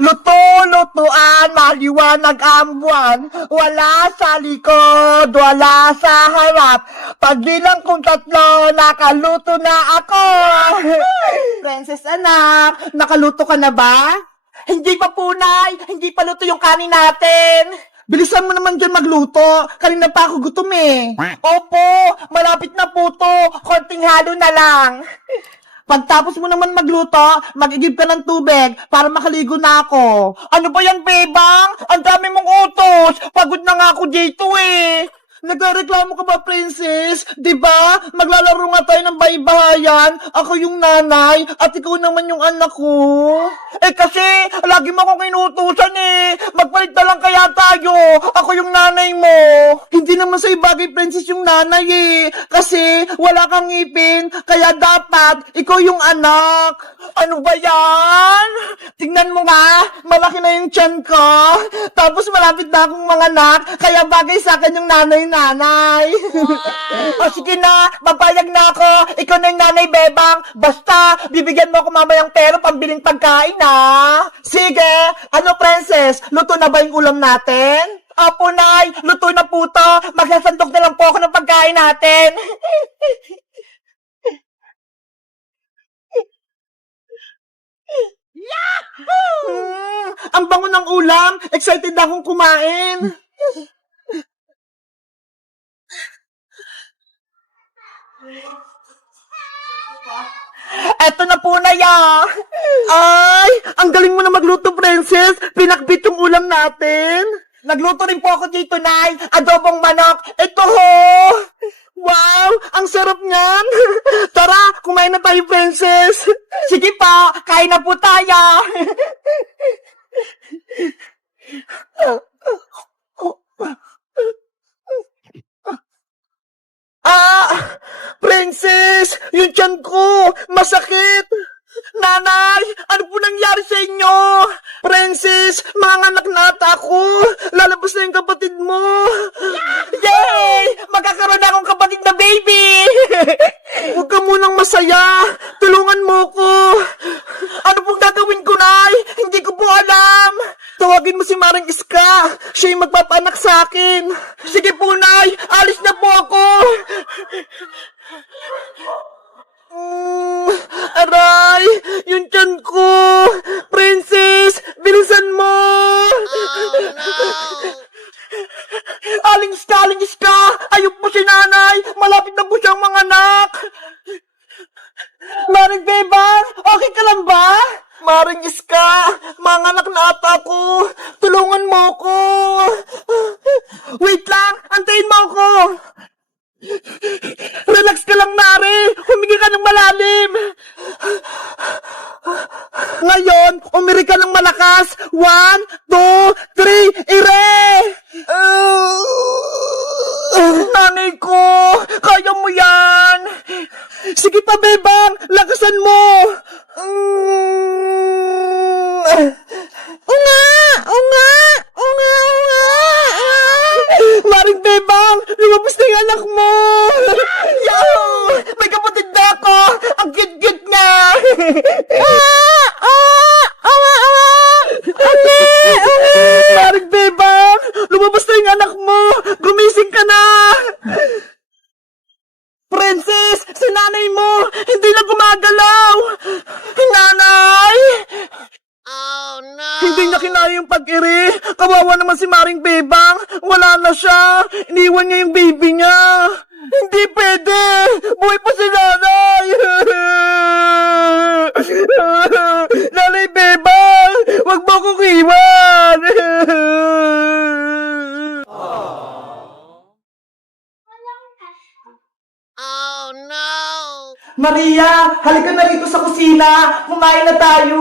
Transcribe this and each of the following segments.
Luto-lutuan, maliwanag ang buwan. Wala sa likod, wala sa harap. Pagbilang kong 3, nakaluto na ako. Princess anak, nakaluto ka na ba? Hindi pa punay, hindi pa luto yung kanin natin. Bilisan mo naman dyan magluto. Kanina pa ako gutom eh. Opo, malapit na po to. Konting halo na lang. Pagtapos mo naman magluto, mag-igib ka ng tubig para makaligo na ako. Ano ba yan, bebang? Ang dami mong utos. Pagod na nga ako dito eh. Nagreklamo ka ba, princess? Diba? Maglalaro nga tayo ng baybayan. Ako yung nanay at ikaw naman yung anak ko. Eh kasi, lagi mo akong inutusan eh. Magpalit na lang kaya tayo. Ako yung nanay mo. Hindi naman sa'yo bagay, princess, yung nanay eh. Kasi, wala kang ngipin. Kaya dapat, ikaw yung anak. Ano ba yan? Tingnan mo nga, malaki na yung tiyan ko. Tapos malapit na akong manganak. Kaya bagay sa akin yung nanay. O sige na, mapayag na ako. Ikaw na yung nanay, bebang. Basta, bibigyan mo ako mamayang pera pambiling pagkain, ha? Sige, ano, princess? Luto na ba yung ulam natin? Opo, nay. Luto na po to. Magsasandok na lang po ako ng pagkain natin. Yahoo! Ang bango ng ulam. Excited akong kumain. Eto na po na ya. Ay, ang galing mo na magluto, princess. Pinakbit yung ulam natin. Nagluto rin po ako dito, nay. Adobong manok. Ito ho. Wow, ang sarap niyan. Tara, kumain na tayo, princess. Sige pa, kain na po tayo. Princess! Yung tiyan ko! Masakit! Nanay! Ano po nangyari sa inyo? Princess! Manganak na ata ako! Lalabas na yung kapatid mo! Yay! Magkakaroon na akong kapatid na baby! Huwag ka munang masaya! Tulungan mo ko! Ano pong gagawin ko, Nay? Hindi ko po alam! Tawagin mo si Maring Iska! Siya yung magpapanak sa akin! Sige po, Nay! Alis na po ako! Aray! Yung tiyan ko! Princess! Bilisan mo! Aling Iska! Ayok po si nanay! Malapit na po siyang manganak! Maring Bebang! Okay ka lang ba? Maring Iska! Manganak na ata ako! Tulungan mo ko! Wait lang! Antayin mo ako! Relax ka lang, Mari! Humingi ka ng malalim! Ngayon, umiri ka ng malakas! 1, 2, 3, ire! Nanay ko! Kaya mo yan! Sige pa, Bebang! Lakasan mo! Maring Bebang! Lumabas na yung anak mo! Yahoo! May kapatid na ako! Ang cute-cute niya! Maring Bebang! Lumabas na yung anak mo! Gumising ka na! Princess! Si nanay mo! Hindi na gumagalaw! Nanay! Oh, no! Hindi niya kinaya yung pag-iri. Kawawa naman si Maring Bebang. Wala na siya. Iniwan niya yung baby niya. Hindi pwede. Buhay pa si nanay. Nanay Bebang, wag mo kong iwan. Oh, no! Maria, halika na rito sa kusina. Kumain na tayo.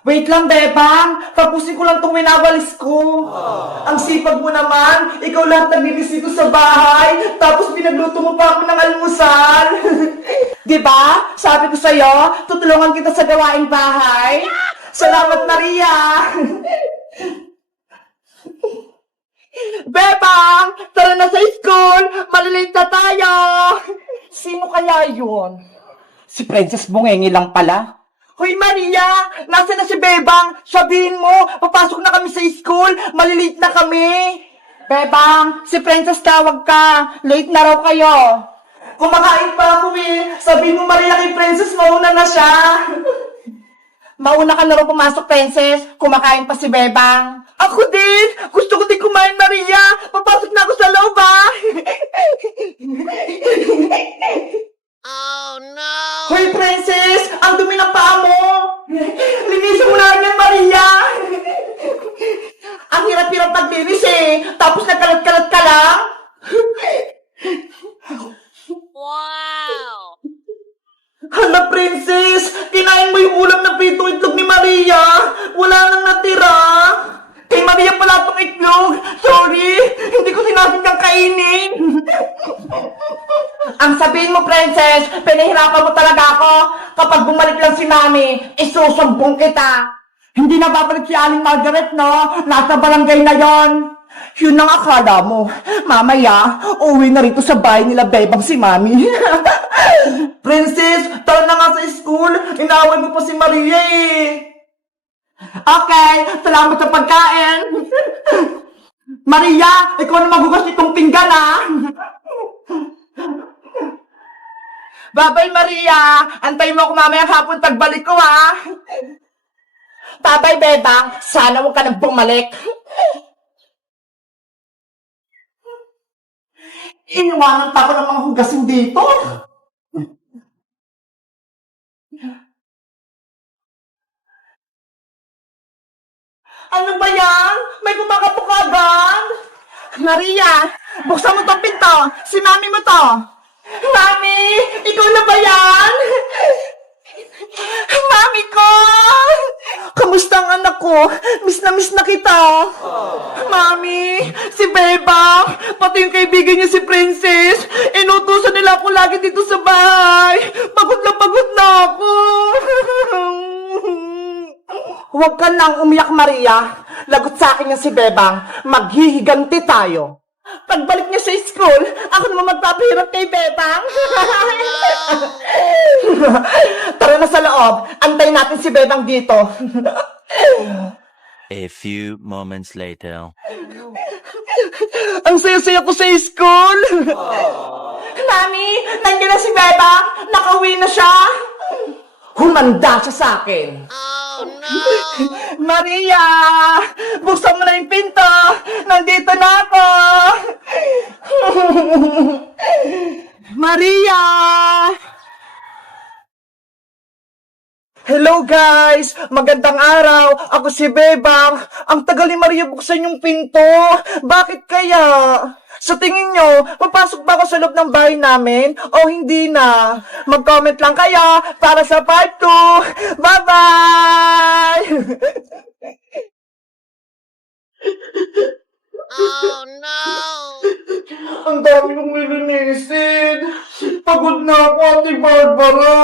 Wait lang, Bebang. Tapusin ko lang itong winawalis ko. Ang sipag mo naman. Ikaw lahat naglinis dito sa bahay. Tapos pinagluto mo pa ako ng almusal. Diba? Sabi ko sa'yo, tutulungan kita sa gawaing bahay. Salamat, Maria. Bebang! Tara na sa school! Malilate na tayo! Sino kaya yun? Si Princess Bungengi lang pala. Hoy Maria, nasa na si Bebang? Sabihin mo, papasok na kami sa school, malilate na kami. Bebang, si Princess tawag ka, late na raw kayo. Kumakain pa ako eh, sabihin mo Maria kay Princess, mauna na siya. Mauna ka na raw pumasok, Princess, kumakain pa si Bebang. Ako din, gusto ko din kumain Maria, papasok na ako sa loob ah. Oh no! Hoy, Princess! Ang dumi ng paa mo! Linisin mo na yan, Maria! Ang hirap-hirap paglinis eh! Tapos nagkalat-kalat ka lang! Wow! Hala, Princess! Kinain mo yung ulam na pritong itlog ni Maria! Wala nang natira! Kay Maria pala itong itlog! Sorry! Hindi ko sinasadyang kainin! Ang sabihin mo, Princess, pinahirapan mo talaga ako. Kapag bumalik lang si Mami, isusumbong kita. Hindi na babalik si Aling Margaret, no? Nasa barangay na yon. Yun ang akala mo. Mamaya, uwi na rito sa bahay nila Bebang si Mami. Princess, tara na nga sa school. Inaaway mo pa si Maria eh. Okay, salamat sa pagkain. Maria, ikaw na maghugas itong pinggan ah. Babay Maria, antay mo ako mamaya hapon pagbalik ko ah. Babay Bebang, sana huwag ka nang bumalik. Iniwanan pa ako ng mga hugasin dito. Ano ba yan? May kumakatok agad? Maria, buksan mo tong pinto. Si Mami mo to. Mami, ikaw na ba yan? Mami ko! Kamusta ang anak ko? Miss na kita. Mami, si Beba, pati yung kaibigan niya si Princess, inutusan nila ako lagi dito sa bahay. Pagod na ako. Huwag ka nang umiyak, Maria. Lagot sa akin yung si Bebang. Maghihiganti tayo. Pagbalik niya sa school, ako naman magpapahirap kay Bebang. Tara na sa loob. Antayin natin si Bebang dito. A few moments later. Ang saya-saya ko sa school. Mami, nandiyan na si Bebang. Nakauwi na siya. Humanda siya sa akin. Oh no! Maria! Buksan mo na yung pinto! Nandito na ako! Maria! Hello guys! Magandang araw! Ako si Bebang! Ang tagal ni Maria buksan yung pinto! Bakit kaya? Sa tingin nyo, papasok ba ako sa loob ng bahay namin o hindi na? Mag-comment lang kaya para sa part 2! Bye-bye! Oh no! Ang dami kong nilinisin. Pagod na ako, Ate Barbara.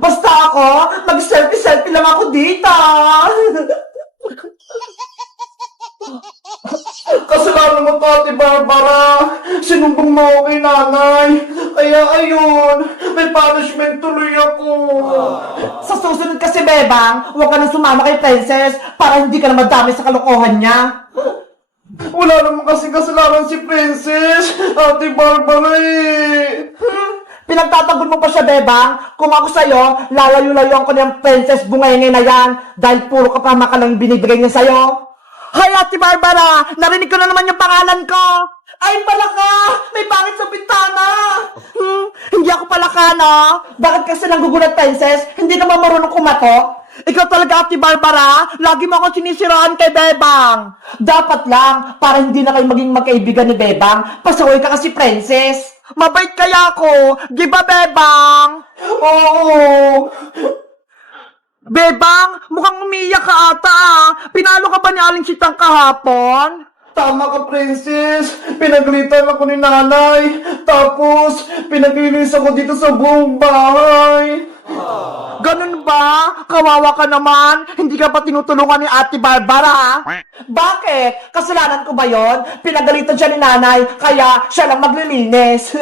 Basta ako, mag-selfie-selfie lang ako dito. Kasalanan mo to, Ate Barbara. Sinumbong mo ako kay nanay. Kaya ayun, may punishment tuloy ako. Sa susunod kasi, Bebang, huwag ka nang sumama kay Princess para hindi ka na madami sa kalokohan niya. Wala naman kasi kasalanan si Princess, Ate Barbara eh. Pinagtatanggol mo pa siya, Bebang. Kung ako sa'yo, lalayo-layuan ko na yung Princess Bungay na yan dahil puro kapama ka lang binibigay niya sa'yo. Hay, Ate Barbara! Narinig ko na naman yung pangalan ko! Ay, palaka! May pangit sa bintana! Hindi ako palaka, no? Bakit kasi nanggugulat, Princess? Hindi ka ba marunong kumato? Ikaw talaga, Ate Barbara, lagi mo akong sinisiraan kay Bebang. Dapat lang, para hindi na kayo maging magkaibigan ni Bebang, pasaway ka kasi, Princess. Mabait kaya ako, di ba, Bebang? Oo. Bebang, mukhang umiiyak ka ata ah. Pinalo ka ba ni Aling Sitang kahapon? Tama ka, Princess. Pinaglitan ako ni nanay. Tapos, pinaglinis ako dito sa buong bahay. Ganun ba? Kawawa ka naman. Hindi ka pa tinutulungan ni Ate Barbara. Bakit? Kasalanan ko ba yon? Pinagalitan siya ni nanay, kaya siya lang maglilinis.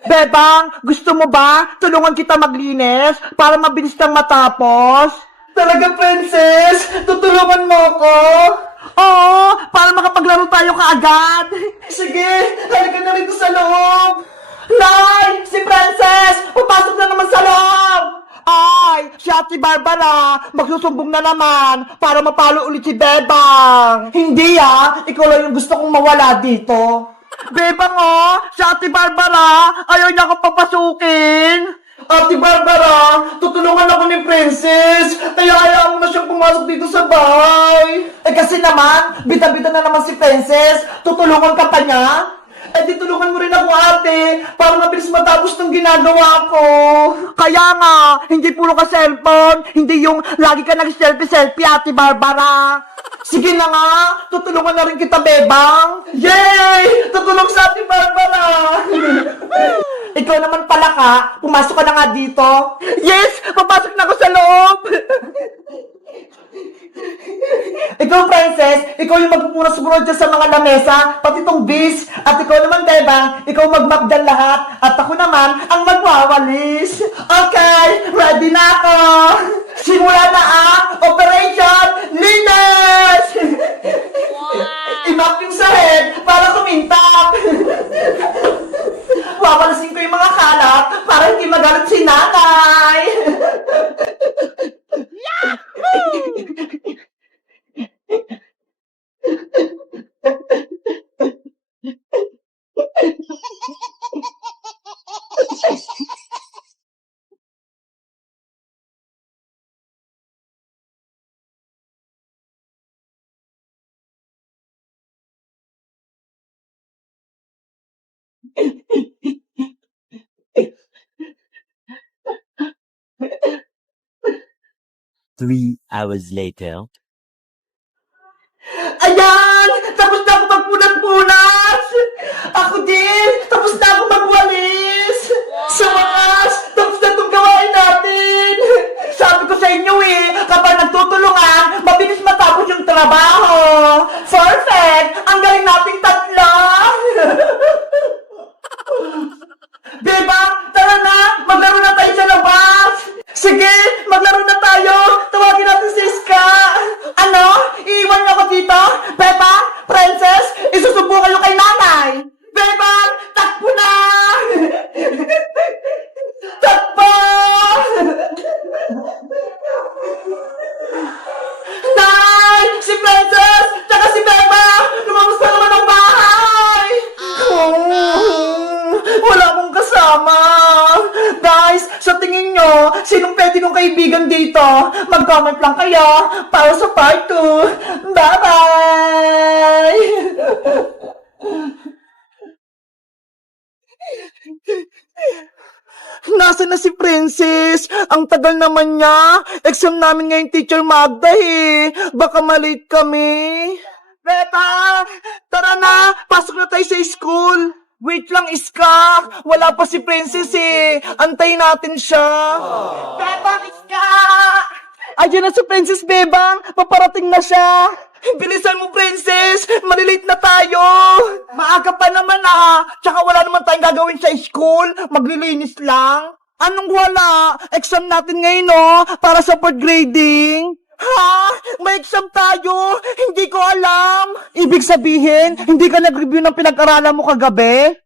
Bebang, gusto mo ba tulungan kita maglinis para mabilis kang matapos? Talaga, Princess? Tutulungan mo ako? Oo, para makapaglaro tayo kaagad. Sige, halika na rito sa loob. Nay, si Princess, papasok na naman sa loob. Ay, si Ate Barbara, magsusumbong na naman para mapalo ulit si Bebang. Hindi ikaw lang yung gusto kong mawala dito. Bebang si Ate Barbara, ayaw niya akong papasukin. Ate Barbara, tutulungan ako ni Princess. Kaya hayaan mo na siyang pumasok dito sa bahay. Kasi naman, bita-bita na naman si Princess. Tutulungan ka pa niya? Di tulungan mo rin ako, ate, para mabilis matapos ng ginagawa ko. Kaya nga, hindi puro ka cellphone, hindi yung lagi ka nag-selfie-selfie, Ate Barbara. Sige na nga, tutulungan na rin kita, Bebang. Yay! Tutulong sa Ate Barbara. Ikaw naman pala ka, pumasok ka na nga dito. Yes! Papasok na ako sa loob! Ikaw, Princess, ikaw yung magpupunas-punas dyan sa mga lamesa, pati tong bis. At ikaw naman, Bebang, ikaw magmap dyan lahat. At ako naman, ang magwawalis. Okay, ready na ako. Simula na Operation Linis! Imap yung sahig para kumintap. Wawalasin ko yung mga kalat para hindi magalit si nanay. Three hours later. Ayan! Tapos na ako magpunas-punas! Ako din! Tapos na ako magwalis! Sa wakas! Tapos na itong gawain natin! Sabi ko sa inyo kapag nagtutulungan, mabilis matapos yung trabaho! Perfect! Ang galing nating tatlo! Diba? Tara na! Maglaro na tayo sa labas! Sige! Maglaro na tayo! Tawagin natin si Iska! Ano? Iiwan niyo ako dito? Beba? Princess? Isusubo kayo kay nanay! Beba! Takbo na! Takbo! Nay! Si Princess! Tsaka si Beba! Lumabas na naman ang bahay! Wala akong kasama! Guys, sa tingin nyo, sinong pwede kong kaibigan dito? Mag-comment lang kayo para sa part 2. Bye-bye! Nasaan na si Princess? Ang tagal naman niya. Exam namin ngayon, Teacher Magda Baka malate kami. Beta! Tara na! Pasok na tayo sa school! Wait lang, Iska! Wala pa si Princess Antayin natin siya. Bebang, Iska! Ayan na si Princess, Bebang! Paparating na siya! Bilisan mo, Princess! Malilate na tayo! Maaga pa naman Tsaka wala naman tayong gagawin sa school. Maglilinis lang. Anong wala? Exam natin ngayon, para sa fourth grading. Ha? May exam tayo? Hindi ko alam. Ibig sabihin, hindi ka nag-review ng pinag-aralan mo kagabi?